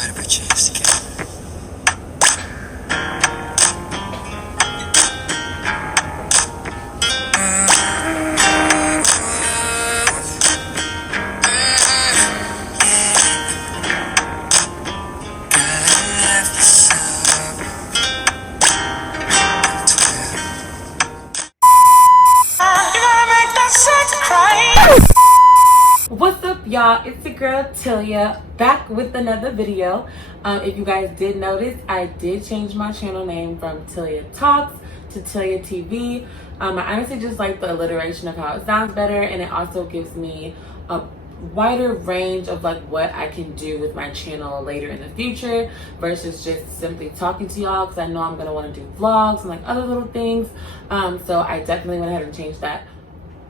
might have a chance to get What's up, y'all? It's your girl Telia, back with another video. If you guys did notice, I did change my channel name from Telia Talks to Telia TV. I honestly just like the alliteration of how it sounds better, and it also gives me a wider range of like what I can do with my channel later in the future versus just simply talking to y'all, because I know I'm gonna want to do vlogs and like other little things. So I definitely went ahead and changed that.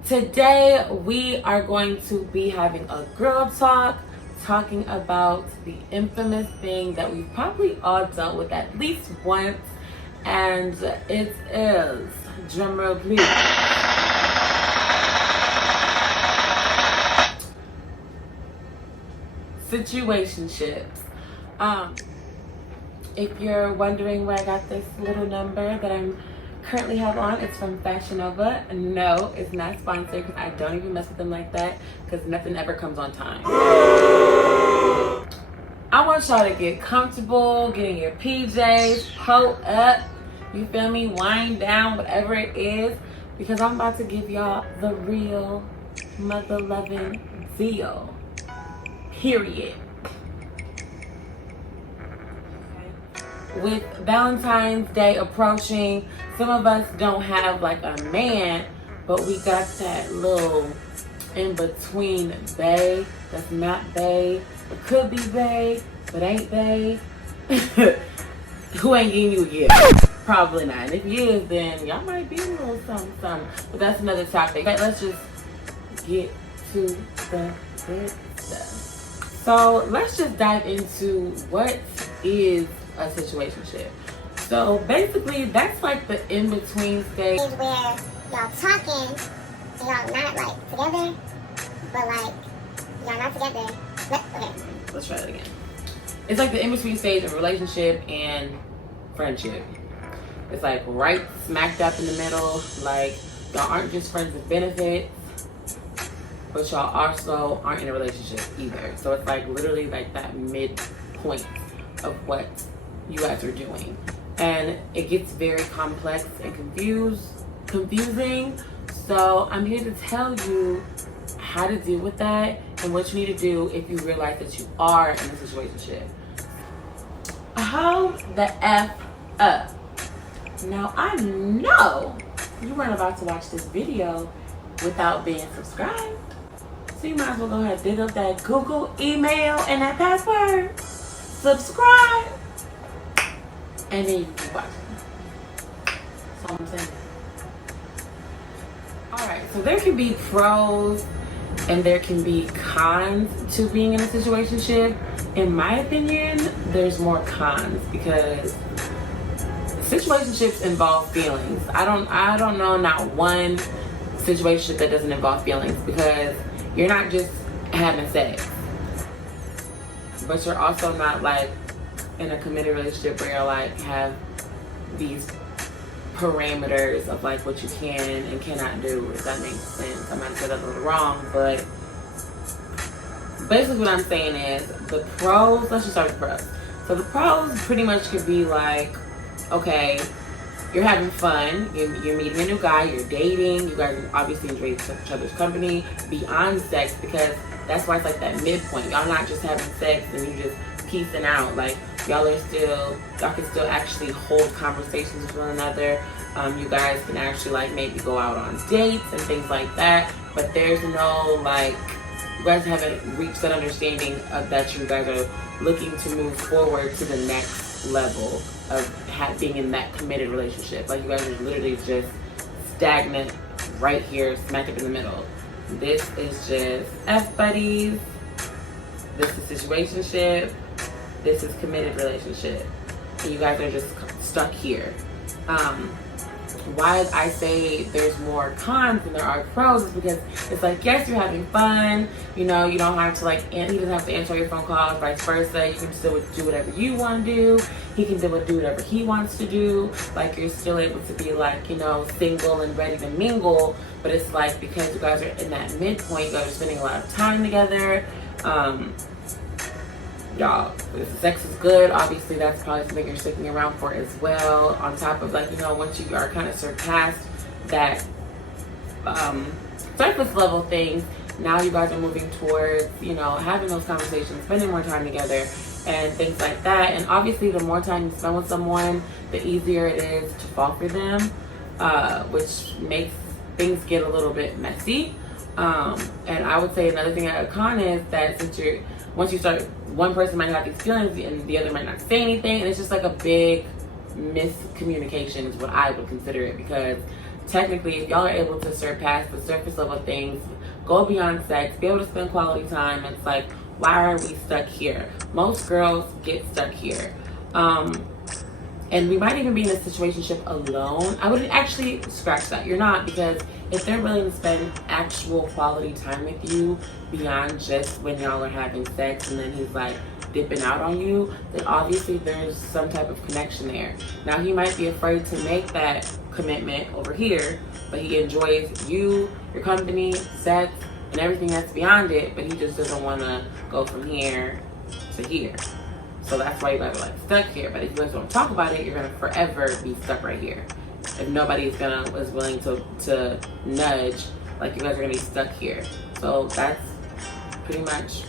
Today we are going to be having a girl talk, talking about the infamous thing that we've probably all dealt with at least once, and it is, drumroll please, situationships. If you're wondering where I got this little number that I'm currently have on, it's from Fashion Nova. No, it's not sponsored because I don't even mess with them like that, because nothing ever comes on time. I want y'all to get comfortable, get in your PJs, pull up, you feel me, wind down, whatever it is, because I'm about to give y'all the real mother loving deal, period. With Valentine's Day approaching, some of us don't have like a man, but we got that little in between bae that's not bae, but could be bae, but ain't bae. Who ain't getting you a gift? Probably not. And if he is, then y'all might be a little something, something. But that's another topic. Let's just get to the good stuff. So let's just dive into what is a situationship. So basically, that's like the in-between stage where y'all talking and y'all not like together, but like y'all not together. Okay. Let's try that again. It's like the in-between stage of relationship and friendship. It's like right smack dab in the middle. Like y'all aren't just friends with benefits, but y'all also aren't in a relationship either. So it's like literally like that midpoint of what you guys are doing, and it gets very complex and confusing. So I'm here to tell you how to deal with that and what you need to do if you realize that you are in a situationship. Hold the F up. Now I know you weren't about to watch this video without being subscribed, so you might as well go ahead and dig up that Google email and that password, subscribe, and then you can keep watching. That's all I'm saying. Alright, so there can be pros and there can be cons to being in a situationship. In my opinion, there's more cons, because situationships involve feelings. I don't know not one situationship that doesn't involve feelings, because you're not just having sex, but you're also not like in a committed relationship where you're like have these parameters of like what you can and cannot do, if that makes sense. I might have said that a little wrong, but basically what I'm saying is the pros, let's just start with the pros. So the pros pretty much could be like, okay, you're having fun, you're meeting a new guy, you're dating, you guys obviously enjoy each other's company beyond sex, because that's why it's like that midpoint. Y'all not just having sex and you just peacing out. Like y'all can still actually hold conversations with one another. You guys can actually like maybe go out on dates and things like that, but there's no like, you guys haven't reached that understanding of that you guys are looking to move forward to the next level of being in that committed relationship. Like you guys are literally just stagnant right here, smack up in the middle. This is just F buddies, this is situationship, this is committed relationship, and you guys are just stuck here. why I say there's more cons than there are pros is because it's like, yes, you're having fun, you know, you don't have to like, he doesn't have to answer your phone calls, vice versa. You can still do whatever you want to do. He can do whatever he wants to do. Like, you're still able to be like, you know, single and ready to mingle, but it's like, because you guys are in that midpoint, you guys are spending a lot of time together. Y'all, if the sex is good, obviously that's probably something you're sticking around for as well. On top of, like, you know, once you are kind of surpassed that surface level things, now you guys are moving towards, you know, having those conversations, spending more time together and things like that. And obviously the more time you spend with someone, the easier it is to fall for them, which makes things get a little bit messy. And I would say another thing at a con is that once you start, one person might have these feelings and the other might not say anything, and it's just like a big miscommunication is what I would consider it, because technically if y'all are able to surpass the surface level things, go beyond sex, be able to spend quality time, it's like, why are we stuck here? Most girls get stuck here. And we might even be in a situationship alone. I would actually scratch that. You're not, because if they're willing to spend actual quality time with you beyond just when y'all are having sex and then he's like dipping out on you, then obviously there's some type of connection there. Now, he might be afraid to make that commitment over here, but he enjoys you, your company, sex, and everything that's beyond it, but he just doesn't want to go from here to here. So that's why you guys are like stuck here. But if you guys don't talk about it, you're gonna forever be stuck right here. If nobody is willing to nudge, like, you guys are gonna be stuck here. So that's pretty much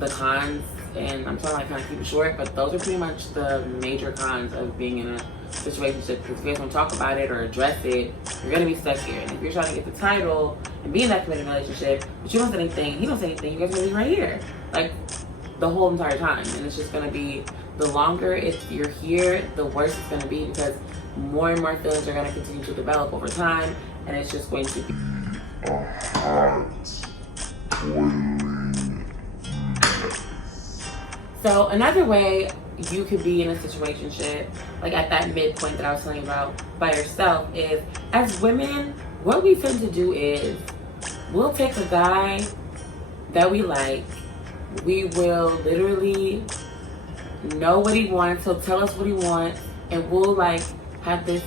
the cons. And I'm trying to like kind of keep it short, but those are pretty much the major cons of being in a situationship. Because if you guys don't talk about it or address it, you're gonna be stuck here. And if you're trying to get the title and be in that committed relationship, but you don't say anything, he don't say anything, you guys are gonna be right here, like, the whole entire time. And it's just gonna be, the longer you're here, the worse it's gonna be, because more and more feelings are gonna continue to develop over time, and it's just going to be a hot, boiling mess. So another way you could be in a situationship, like at that midpoint that I was telling you about, by yourself, is, as women, what we tend to do is, we'll take a guy that we like, we will literally know what he wants, he'll tell us what he wants, and we'll like have this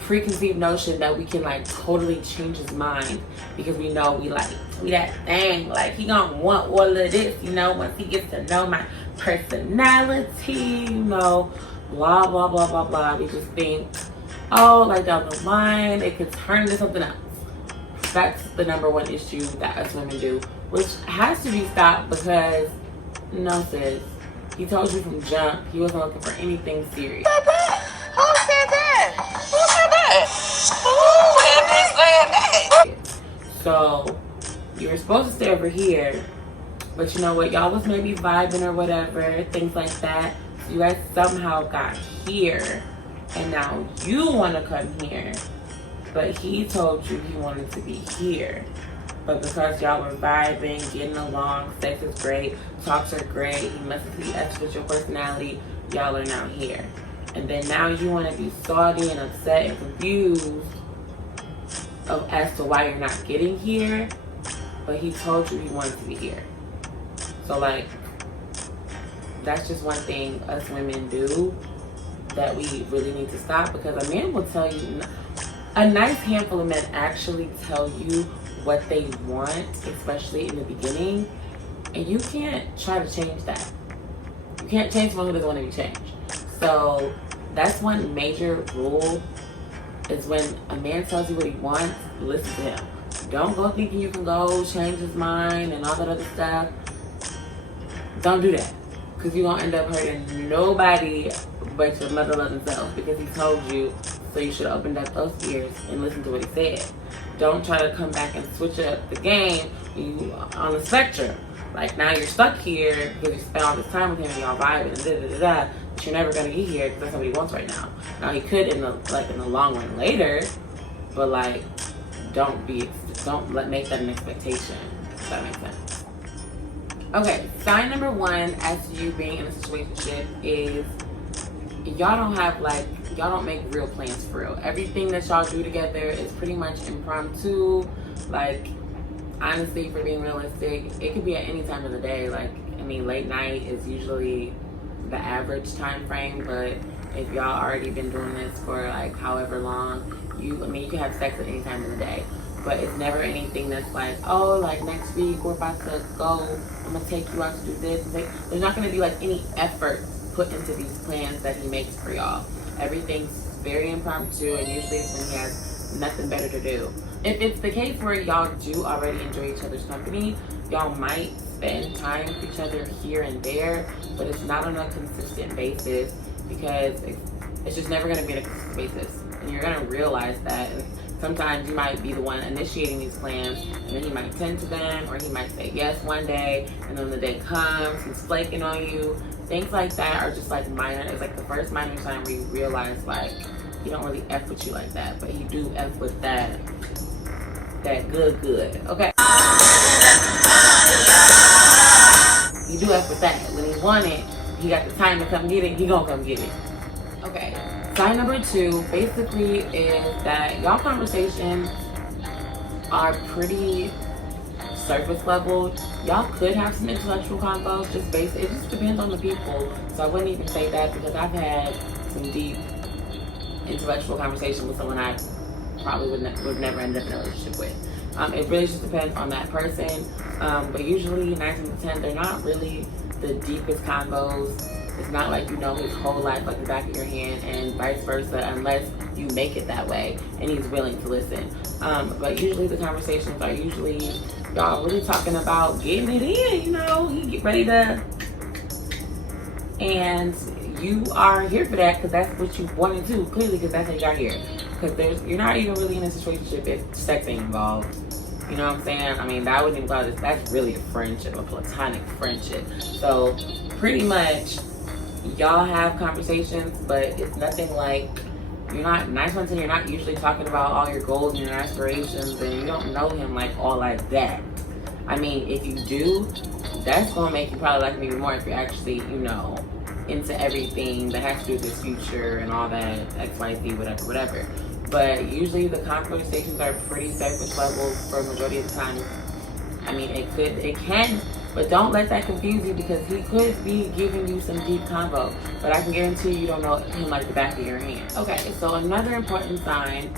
preconceived notion that we can like totally change his mind, because we know we that thing, like, he gonna want all of this, you know, once he gets to know my personality, you know, blah blah blah blah blah. We just think, oh, like, down the line it could turn into something else. That's the number one issue that us women do, which has to be stopped, because, no sis, he told you from jump he wasn't looking for anything serious. Who said that? Who said that? Who said that? So, you were supposed to stay over here, but you know what, y'all was maybe vibing or whatever, things like that. So you guys somehow got here, and now you want to come here. But he told you he wanted to be here. But because y'all were vibing, getting along, sex is great, talks are great, he must be X with your personality, y'all are now here. And then now you want to be salty and upset and confused as to why you're not getting here. But he told you he wanted to be here. So, like, that's just one thing us women do that we really need to stop, because a man will tell you, a nice handful of men actually tell you what they want, especially in the beginning, and you can't try to change that. You can't change someone who doesn't want to be changed. So that's one major rule, is when a man tells you what he wants, listen to him. Don't go thinking you can go change his mind and all that other stuff. Don't do that, because you're gonna end up hurting nobody but your mother loving self, because he told you. So you should have opened up those ears and listen to what he said. Don't try to come back and switch up the game when you on the spectrum. Like, now you're stuck here because you spent all this time with him and y'all vibing and da-da-da-da, but you're never gonna get here because that's what he wants right now. Now he could in the long run later, but like, don't make that an expectation, if that makes sense. Okay, sign number one as to you being in a situationship is, y'all don't have like y'all don't make real plans for real. Everything that y'all do together is pretty much impromptu. Like, honestly, for being realistic, it could be at any time of the day. Like, I mean, late night is usually the average time frame, but if y'all already been doing this for like however long, you can have sex at any time of the day, but it's never anything that's like, oh, like next week we're about to go, I'm gonna take you out to do this. There's not gonna be like any effort put into these plans that he makes for y'all. Everything's very impromptu, and usually it's when he has nothing better to do. If it's the case where y'all do already enjoy each other's company, y'all might spend time with each other here and there, but it's not on a consistent basis, because it's just never gonna be on a consistent basis. And you're gonna realize that. And sometimes you might be the one initiating these plans, and then he might tend to them, or he might say yes one day, and then the day comes, he's flaking on you. Things like that are just like minor. It's like the first minor sign where you realize like he don't really F with you like that, but he do F with that good, okay? He do F with that. When he want it, he got the time to come get it, he gonna come get it. Okay, sign number 2 basically is that y'all conversations are pretty surface level. Y'all could have some intellectual combos, it just depends on the people. So I wouldn't even say that, because I've had some deep intellectual conversation with someone I probably would never end up in a relationship with. It really just depends on that person. But usually 9 times out of 10, they're not really the deepest combos. It's not like you know his whole life like the back of your hand, and vice versa, unless you make it that way and he's willing to listen. But usually the conversations are usually y'all really talking about getting it in, you know, you get ready to, and you are here for that because that's what you wanted to, clearly, because that's how you got here. Because you're not even really in a situationship if sex ain't involved. You know what I'm saying? I mean, that wouldn't even call this, that's really a friendship, a platonic friendship. So pretty much y'all have conversations, but it's nothing like, you're not, 9 times out of 10, you're not usually talking about all your goals and your aspirations, and you don't know him like all like that. I mean, if you do, that's gonna make you probably like him even more if you're actually, you know, into everything that has to do with his future and all that, X, Y, Z, whatever. But usually the conversations are pretty surface level for a majority of the time. I mean, it can, but don't let that confuse you, because he could be giving you some deep convo, but I can guarantee you don't know him like the back of your hand. Okay, so another important sign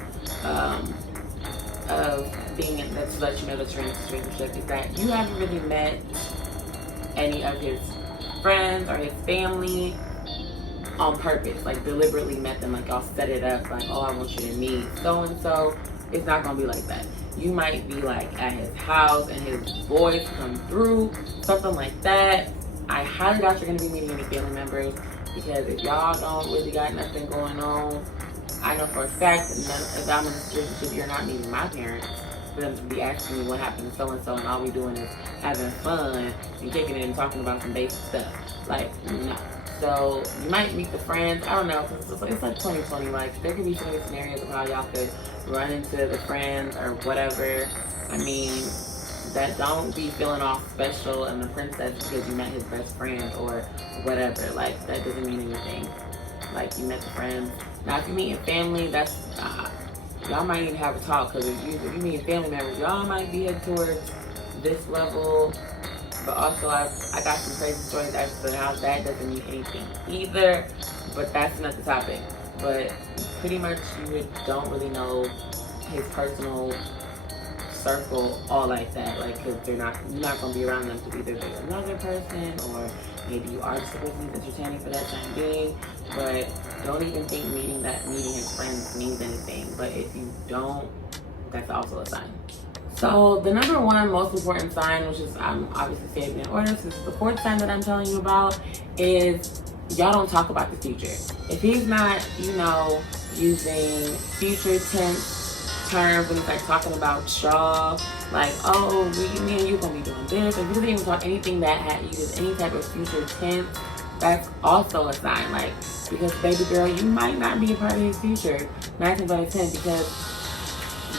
of being in, that to let you know that you're in a situationship, is that you haven't really met any of his friends or his family on purpose, like deliberately met them, like y'all set it up, like, oh, I want you to meet so-and-so. It's not gonna be like that. You might be like at his house and his boys come through, something like that. I highly doubt you're gonna be meeting any family members, because if y'all don't really got nothing going on, I know for a fact that if I'm in a relationship, you're not meeting my parents for them to be asking me what happened to so-and-so, and all we doing is having fun and kicking it and talking about some basic stuff. Like, no. So you might meet the friends, I don't know, because it's like 2020, like there could be so many scenarios of how y'all could run into the friends or whatever. I mean, that don't be feeling all special and the princess because you met his best friend or whatever. Like, that doesn't mean anything. Like, you met the friends. Now, if you meet family, that's, y'all might need to have a talk, because if you meet family members, y'all might be headed towards this level. But also, I got some crazy stories as to how that doesn't mean anything either. But that's another topic. But pretty much you don't really know his personal circle all like that. Like, because you're not going to be around them, to either there's another person, or maybe you are just supposed to be entertaining for that time being. But don't even think meeting his friends means anything. But if you don't, that's also a sign. So the number 1 most important sign, which is I'm obviously saving in order, so this is the 4th sign that I'm telling you about, is y'all don't talk about the future. If he's not, you know, using future tense terms when he's like talking about y'all, like, oh, me and you gonna be doing this, if he doesn't even talk anything that uses any type of future tense, that's also a sign. Like, because baby girl, you might not be a part of his future 9 times out of 10, because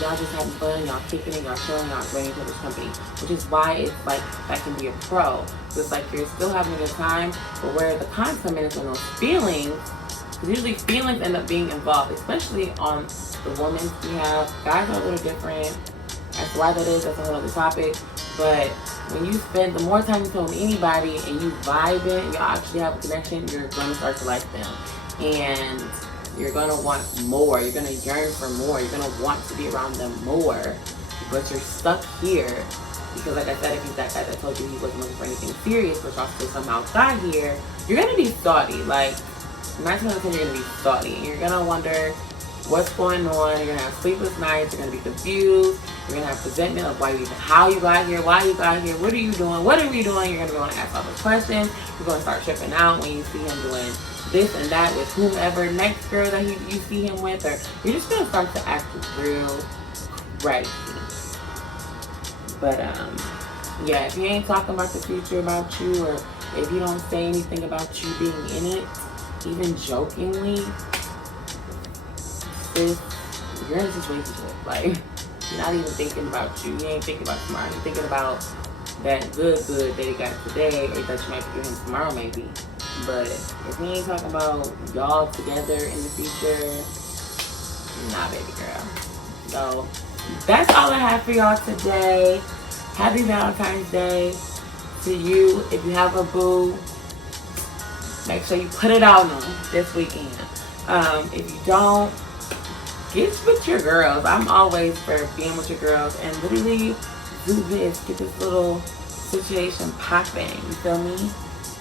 y'all just having fun, y'all kicking it, y'all chilling, y'all enjoying each other's company, which is why it's like that can be a pro. So it's like you're still having a good time, but where the cons come in is when those feelings, because Because usually feelings end up being involved, especially on the women's behalf. Guys are a little different. As to why that is, that's a whole other topic. But when you spend, the more time you spend with anybody and you vibe it, you actually have a connection, you're going to start to like them. And you're going to want more. You're going to yearn for more. You're going to want to be around them more. But you're stuck here. Because like I said, if he's that guy that told you he wasn't looking for anything serious, but y'all still somehow got here, you're going to be salty. Like, 9 times out of 10, you're going to be salty. And you're going to wonder what's going on. You're going to have sleepless nights. You're going to be confused. You're going to have resentment of how you got here, what are you doing, what are we doing? You're going to want to ask all those questions. You're going to start tripping out when you see him doing this and that with whomever next girl that you see him with, or you're just going to start to act real crazy. But yeah, if he ain't talking about the future about you, or if you don't say anything about you being in it, even jokingly, sis, you're in a situationship. Like, you're not even thinking about you. He ain't thinking about tomorrow. He's thinking about that good that he got today, or that you might be doing tomorrow maybe. But if he ain't talking about y'all together in the future, nah, baby girl. So that's all I have for y'all today. Happy Valentine's Day to you. If you have a boo, make sure you put it on them this weekend. If you don't, get with your girls. I'm always for being with your girls and literally do this. Get this little situation popping. You feel me?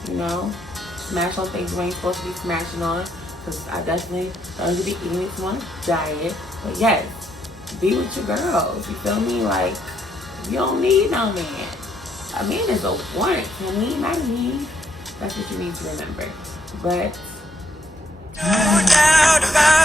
You know? Smash on things you ain't supposed to be smashing on. Because I definitely don't need to be eating too on a diet. But yes, be with your girls. You feel me? Like, you don't need no man. A man is a want, honey, not a need. That's what you need to remember. But no doubt about